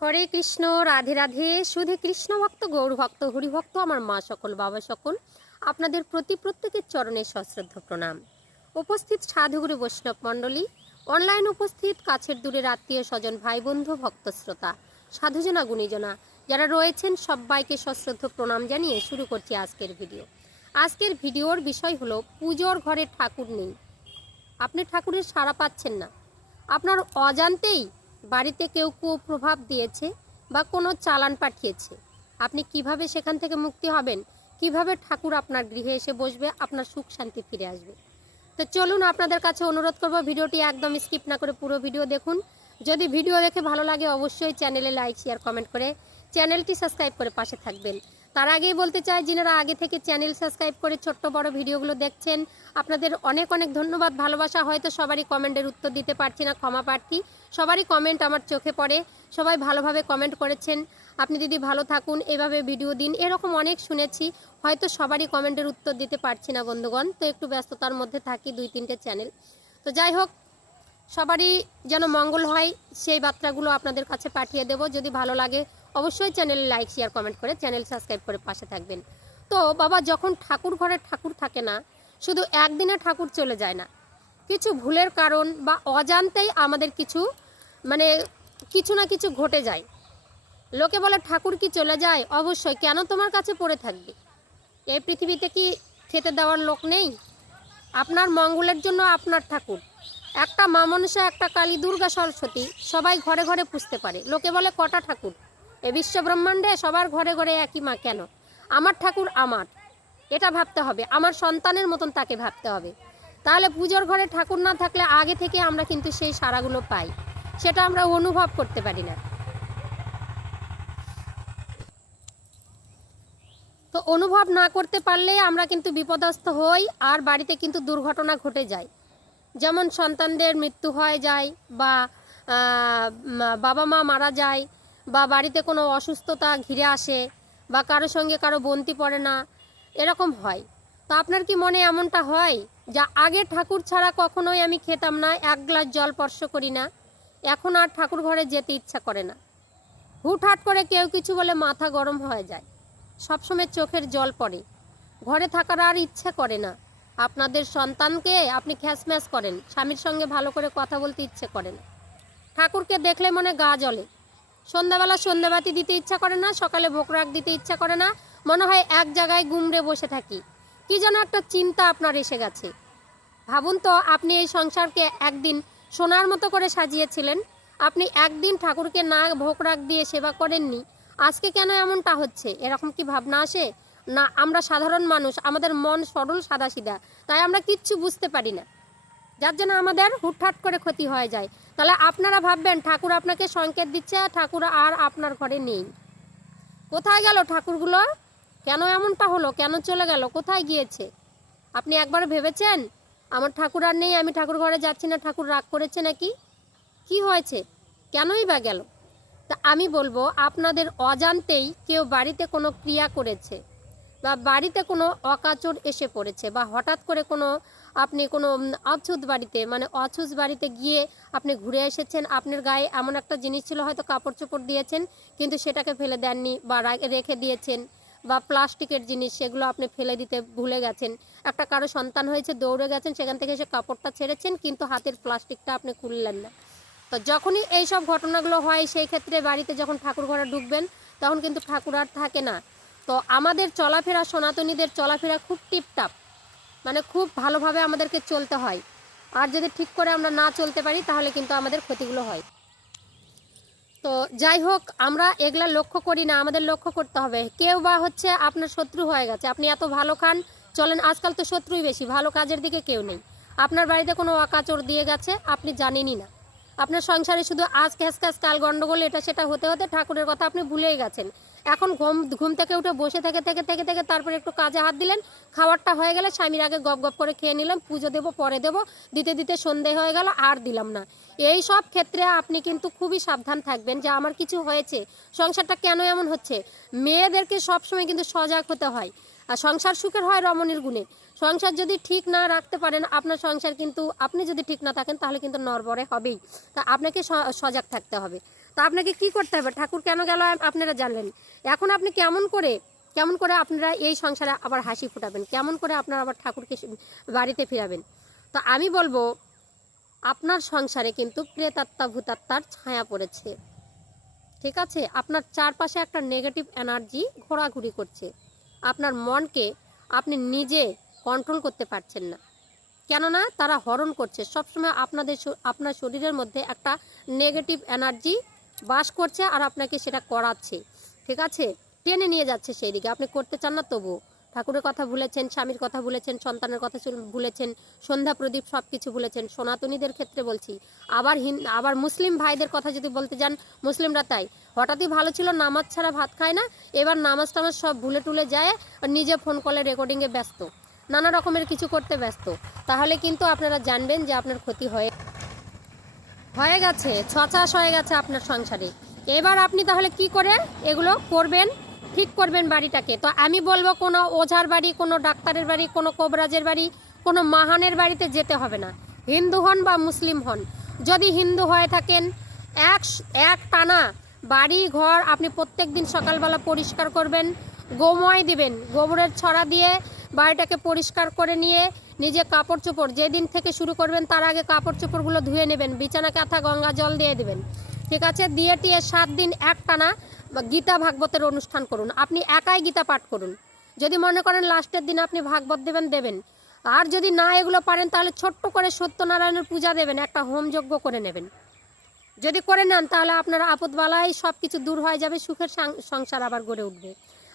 হরে কৃষ্ণ, রাধে রাধে। শুধু কৃষ্ণ ভক্ত, গৌর ভক্ত, হরি ভক্ত, আমার মা সকল, বাবা সকল, আপনাদের প্রত্যেকের চরণে সশ্রদ্ধ প্রণাম। উপস্থিত সাধুগুরু বৈষ্ণব মণ্ডলী, অনলাইন উপস্থিত কাছের দূরের আত্মীয় স্বজন, ভাই বন্ধু, ভক্ত শ্রোতা, সাধুজনা গুণীজনা যারা রয়েছেন, সবাইকে সশ্রদ্ধ প্রণাম জানিয়ে শুরু করছি আজকের ভিডিও। আজকের ভিডিওর বিষয় হলো পুজোর ঘরে ঠাকুর নেই, আপনি ঠাকুরের সাড়া পাচ্ছেন না, আপনার অজান্তেই বাড়িতে কেউ কুপ্রভাব দিয়েছে বা কোনো চালান পাঠিয়েছে। আপনি কিভাবে সেখান থেকে মুক্তি হবেন, কিভাবে ঠাকুর আপনার গৃহে এসে বসবে, আপনার সুখ শান্তি ফিরে আসবে। তো চলুন, আপনাদের কাছে অনুরোধ করব, ভিডিওটি একদম স্কিপ না করে পুরো ভিডিও দেখুন। যদি ভিডিও দেখে ভালো লাগে অবশ্যই চ্যানেলে লাইক শেয়ার কমেন্ট করে চ্যানেলটি সাবস্ক্রাইব করে পাশে থাকবেন। তার আগেই বলতে চাই, যিনারা আগে থেকে চ্যানেল সাবস্ক্রাইব করে ছোট্ট বড় ভিডিওগুলো দেখছেন, আপনাদের অনেক অনেক ধন্যবাদ, ভালোবাসা। হয়তো সবারই কমেন্টের উত্তর দিতে পারছি না, ক্ষমা প্রার্থী। সবারই কমেন্ট আমার চোখে পড়ে, সবাই ভালোভাবে কমেন্ট করেছেন। আপনি দিদি ভালো থাকুন, এভাবে ভিডিও দিন, এরকম অনেক শুনেছি। হয়তো সবারই কমেন্টের উত্তর দিতে পারছি না বন্ধুগণ, তো একটু ব্যস্ততার মধ্যে থাকি, 2-3টে চ্যানেল। তো যাই হোক, সবারই যেন মঙ্গল হয় সেই বার্তাগুলো আপনাদের কাছে পাঠিয়ে দেব। যদি ভালো লাগে অবশ্যই চ্যানেলে লাইক শেয়ার কমেন্ট করে চ্যানেল সাবস্ক্রাইব করে পাশে থাকবেন। তো বাবা, যখন ঠাকুর ঘরে ঠাকুর থাকে না, শুধু একদিনে ঠাকুর চলে যায় না, কিছু ভুলের কারণ বা অজান্তেই আমাদের কিছু না কিছু ঘটে যায়। লোকে বলে ঠাকুর কি চলে যায়? অবশ্যই, কেন তোমার কাছে পড়ে থাকবে? এই পৃথিবীতে কি খেতে দেওয়ার লোক নেই? আপনার মঙ্গলের জন্য আপনার ঠাকুর, একটা মা মনসা, একটা কালী, দুর্গা, সরস্বতী, সবাই ঘরে ঘরে পুজতে পারে। লোকে বলে কটা ঠাকুর? এ বিশ্ব ব্রহ্মাণ্ডে সবার ঘরে ঘরে একই মা কেন? আমার ঠাকুর আমার, এটা ভাবতে হবে, আমার সন্তানের মতন তাকে ভাবতে হবে। তাহলে পুজোর ঘরে ঠাকুর না থাকলে আগে থেকে আমরা কিন্তু সেই সাড়াগুলো পাই, সেটা আমরা অনুভব করতে পারি না। তো অনুভব না করতে পারলে আমরা কিন্তু বিপদস্ত হই, আর বাড়িতে কিন্তু দুর্ঘটনা ঘটে যায়। যেমন সন্তানদের মৃত্যু হয়ে যায়, বা বাবা মা মারা যায়, বা বাড়িতে কোনো অসুস্থতা ঘিরে আসে, বা কারো সঙ্গে কারো বন্তি পড়ে না, এরকম হয়। তো আপনার কি মনে এমনটা হয় যা আগে ঠাকুর ছাড়া কখনোই আমি খেতাম না, এক গ্লাস জল স্পর্শ করি না, এখন আর ঠাকুর ঘরে যেতে ইচ্ছা করে না? হুটহাট করে কেউ কিছু বলে মাথা গরম হয়ে যায়, সবসময় চোখের জল পড়ে, ঘরে থাকার আর ইচ্ছা করে না। আপনাদের সন্তানকে আপনি খ্যাসম্যাস করেন, স্বামীর সঙ্গে ভালো করে কথা বলতে ইচ্ছে করে না, ঠাকুরকে দেখলে মনে গা জ্বলে, সন্ধ্যাবেলা সন্ধ্যাবাতি দিতে ইচ্ছা করে না, সকালে ভোগ রাগ দিতে ইচ্ছা করে না, মনে হয় এক জায়গায় গুমড়ে বসে থাকি। কি যেন একটা চিন্তা আপনার এসে গেছে। ভাবুন তো, আপনি এই সংসারকে একদিন সোনার মতো করে সাজিয়েছিলেন, আপনি একদিন ঠাকুরকে না ভোগ রাগ দিয়ে সেবা করেননি, আজকে কেন এমনটা হচ্ছে? এরকম কি ভাবনা আসে না? আমরা সাধারণ মানুষ, আমাদের মন সরল সাদাসিধা, তাই আমরা কিচ্ছু বুঝতে পারি না, যার জন্য আমাদের হুটহাট করে ক্ষতি হয়ে যায়। তাহলে আপনারা ভাববেন ঠাকুর আপনাকে সংকেত দিচ্ছে, ঠাকুর আর আপনার ঘরে নেই। কোথায় গেল ঠাকুরগুলো? কেন এমনটা হলো? কেন চলে গেল? কোথায় গিয়েছে? আপনি একবার ভেবেছেন আমার ঠাকুর আর নেই, আমি ঠাকুর ঘরে যাচ্ছি না, ঠাকুর রাগ করেছে নাকি? কি হয়েছে? কেনই বা গেল? তা আমি বলবো, আপনাদের অজান্তেই কেউ বাড়িতে কোনো ক্রিয়া করেছে, বা বাড়িতে কোনো অকাচর এসে পড়েছে, বা হঠাৎ করে আপনি কোনো অছুত বাড়িতে, অছুত বাড়িতে গিয়ে আপনি ঘুরে এসেছেন, আপনার গায়ে এমন একটা জিনিস ছিল, হয়তো কাপড় চোপড় দিয়েছেন কিন্তু সেটাকে ফেলে দেননি, বা রেখে দিয়েছেন, বা প্লাস্টিকের জিনিস সেগুলো আপনি ফেলে দিতে ভুলে গেছেন। একটা কারো সন্তান হয়েছে, দৌড়ে গেছেন, সেখান থেকে এসে কাপড়টা ছেড়েছেন কিন্তু হাতের প্লাস্টিকটা আপনি খুললেন না। তো যখনই এই সব ঘটনাগুলো হয়, সেই ক্ষেত্রে বাড়িতে যখন ঠাকুর ঘরে ঢুকবেন তখন কিন্তু ঠাকুর আর থাকে না। তো আমাদের চলাফেরা, সনাতনীদের চলাফেরা খুব টিপটাপ, খুব ভালোভাবে আমাদেরকে চলতে হয়। আর যদি ঠিক করে আমরা না চলতে পারি তাহলে কিন্তু আমাদের ক্ষতিগুলো হয়। তো যাই হোক, আমরা এগুলা লক্ষ্য করি না, আমাদের লক্ষ্য করতে হবে। কেউ বা হচ্ছে আপনার শত্রু হয়ে গেছে, আপনি এত ভালো খান চলেন, আজকাল তো শত্রুই বেশি, ভালো কাজের দিকে কেউ নেই। আপনার বাড়িতে কোনো অকাচর দিয়ে গেছে, আপনি জানেনই না। আপনার সংসারে শুধু আজ ক্যাসক্যাস কাল গন্ডগোল, এটা সেটা হতে হতে ঠাকুরের কথা আপনি ভুলেই গেছেন। এখন ঘুম থেকে উঠে বসে থেকে থেকে থেকে থেকে তারপরে একটু কাজে হাত দিলেন, খাবারটা হয়ে গেলে স্বামীর আগে গপ গপ করে খেয়ে নিলাম, পুজো দেবো পরে দেবো, দিতে দিতে সন্ধে হয়ে গেল আর দিলাম না। এই সব ক্ষেত্রে আপনি কিন্তু খুবই সাবধান থাকবেন যে আমার কিছু হয়েছে, সংসারটা কেন এমন হচ্ছে। মেয়েদেরকে সবসময় কিন্তু সজাগ হতে হয়। আর সংসার সুখের হয় রমণীর গুণে। সংসার যদি ঠিক না রাখতে পারেন, আপনার সংসার কিন্তু, আপনি যদি ঠিক না থাকেন তাহলে কিন্তু নড়বড়ে হবেই। তা আপনাকে সজাগ থাকতে হবে। তো আপনাকে কি করতে হবে, ঠাকুর কেন গেল আপনারা জানলেন। এখন আপনি কেমন করে আপনারা এই সংসারে আবার হাসি ফোটাবেন, কেমন করে আপনারা আবার ঠাকুরকে বাড়িতে ফিরাবেন। তো আমি বলবো আপনার সংসারে কিন্তু প্রেতাত্মা ভূতাত্মার ছায়া পড়েছে, ঠিক আছে। আপনার চারপাশে একটা নেগেটিভ এনার্জি ঘোরাঘুরি করছে, আপনার মনকে আপনি নিজে কন্ট্রোল করতে পারছেন না, কেননা তারা হরণ করছে সবসময় আপনার শরীরের মধ্যে একটা নেগেটিভ এনার্জি বাস করছে, আর আপনাকে সেটা করাচ্ছে, ঠিক আছে, টেনে নিয়ে যাচ্ছে সেই দিকে। আপনি করতে চান না, তবুও ঠাকুরের কথা ভুলেছেন, স্বামীর কথা ভুলেছেন, সন্তানের কথা ভুলেছেন, সন্ধ্যা প্রদীপ সব কিছু ভুলেছেন। সনাতনীদের ক্ষেত্রে বলছি, আবার মুসলিম ভাইদের কথা যদি বলতে যান, মুসলিমরা তাই হঠাৎই ভালো ছিল, নামাজ ছাড়া ভাত খায় না, এবার নামাজ টামাজ সব ভুলে টুলে যায়, নিজে ফোন কলে রেকর্ডিংয়ে ব্যস্ত, নানা রকমের কিছু করতে ব্যস্ত। তাহলে কিন্তু আপনারা জানবেন যে আপনার ক্ষতি হয়ে গেছে, ছচাশ হয়ে গেছে আপনার সংসারে। এবার আপনি তাহলে কি করে এগুলো করবেন, ঠিক করবেন বাড়িটাকে। তো আমি বলবো কোনো ওঝার বাড়ি, কোনো ডাক্তারের বাড়ি, কোনো কবরাজের বাড়ি, কোনো মাহানের বাড়িতে যেতে হবে না, হিন্দু হন বা মুসলিম হন। যদি হিন্দু হয়ে থাকেন, এক টানা বাড়ি ঘর আপনি প্রত্যেক দিন সকালবেলা পরিষ্কার করবেন, গোময় দিবেন, গোবরের ছড়া দিয়ে বাড়িটাকে পরিষ্কার করে নিয়ে নিজে কাপড় চোপড় যেদিন থেকে শুরু করবেন তার আগে কাপড় চোপড়গুলো ধুয়ে নেবেন, বিছানা কাঁথা গঙ্গা জল দিয়ে দেবেন, ঠিক আছে। দিয়ে টিয়ে 7 দিন একটানা গীতা ভাগবতের অনুষ্ঠান করুন, আপনি একাই গীতা পাঠ করুন। যদি মনে করেন লাস্টের দিন আপনি ভাগবত দেবেন। আর যদি না এগুলো পারেন তাহলে ছোট্ট করে সত্যনারায়ণের পূজা দেবেন, একটা হোম যজ্ঞ করে নেবেন। যদি করে নেন তাহলে আপনার আপদবালাই সব কিছু দূর হয়ে যাবে, সুখের সংসার আবার গড়ে উঠবে।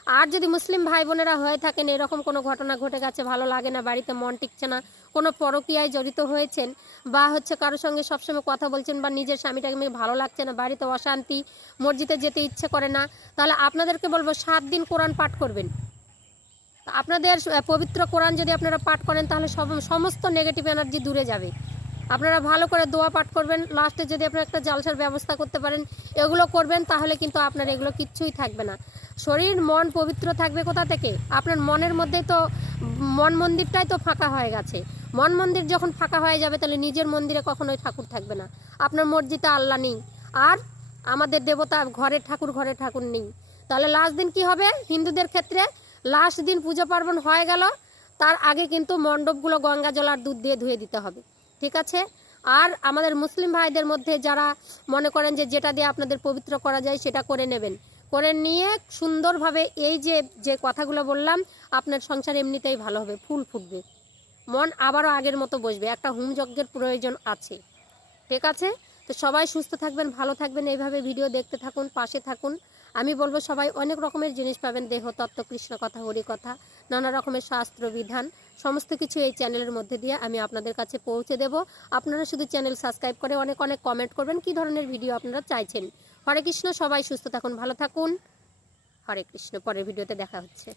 আর যদি মুসলিম ভাই বোনেরা হয়ে থাকেন, এরকম কোনো ঘটনা ঘটে গেছে, ভালো লাগে না, বাড়িতে মন টিকছে না, কোনো পরকীয়ায় জড়িত হয়েছেন, বা কারোর সঙ্গে সবসময় কথা বলছেন, বা নিজের স্বামীটাকে ভালো লাগছে না, বাড়িতে অশান্তি, মসজিদে যেতে ইচ্ছে করে না, তাহলে আপনাদেরকে বলবো 7 দিন কোরআন পাঠ করবেন। আপনাদের পবিত্র কোরআন যদি আপনারা পাঠ করেন তাহলে সমস্ত নেগেটিভ এনার্জি দূরে যাবে। আপনারা ভালো করে দোয়া পাঠ করবেন, লাস্টে যদি আপনারা একটা জালসার ব্যবস্থা করতে পারেন, এগুলো করবেন, তাহলে কিন্তু আপনার এগুলো কিচ্ছুই থাকবে না। শরীর মন পবিত্র থাকবে কোথা থেকে, আপনার মনের মধ্যেই তো, মন মন্দিরটাই তো ফাঁকা হয়ে গেছে। মন মন্দির যখন ফাঁকা হয়ে যাবে তাহলে নিজের মন্দিরে কখনোই ঠাকুর থাকবে না, আপনার মসজিদে আল্লাহ নেই, আর আমাদের দেবতা ঘরে ঠাকুর নেই। তাহলে লাস্ট দিন কি হবে, হিন্দুদের ক্ষেত্রে লাস্ট দিন পূজা পার্বণ হয়ে গেল, তার আগে কিন্তু মণ্ডপগুলো গঙ্গা জল আর দুধ দিয়ে ধুয়ে দিতে হবে, ঠিক আছে। আর আমাদের মুসলিম ভাইদের মধ্যে যারা মনে করেন যে যেটা দিয়ে আপনাদের পবিত্র করা যায় সেটা করে নেবেন, করে নিয়ে সুন্দরভাবে এই যে কথাগুলো বললাম, আপনার সংসার এমনিতেই ভালো হবে, ফুল ফুটবে, মন আবারও আগের মতো বসবে। একটা হোম যজ্ঞের প্রয়োজন আছে, ঠিক আছে। তো সবাই সুস্থ থাকবেন, ভালো থাকবেন, এইভাবে ভিডিও দেখতে থাকুন, পাশে থাকুন। আমি বলবো সবাই অনেক রকমের জিনিস পাবেন, দেহতত্ত্ব, কৃষ্ণ কথা, হরি কথা, নানা রকমের শাস্ত্র বিধান, সমস্ত কিছু এই চ্যানেলের মধ্যে দিয়ে আমি আপনাদের কাছে পৌঁছে দেব। আপনারা শুধু চ্যানেল সাবস্ক্রাইব করে অনেক কমেন্ট করবেন কী ধরনের ভিডিও আপনারা চাইছেন। হরে কৃষ্ণ, সবাই সুস্থ থাকুন, ভালো থাকুন, হরে কৃষ্ণ। পরের ভিডিওতে দেখা হচ্ছে।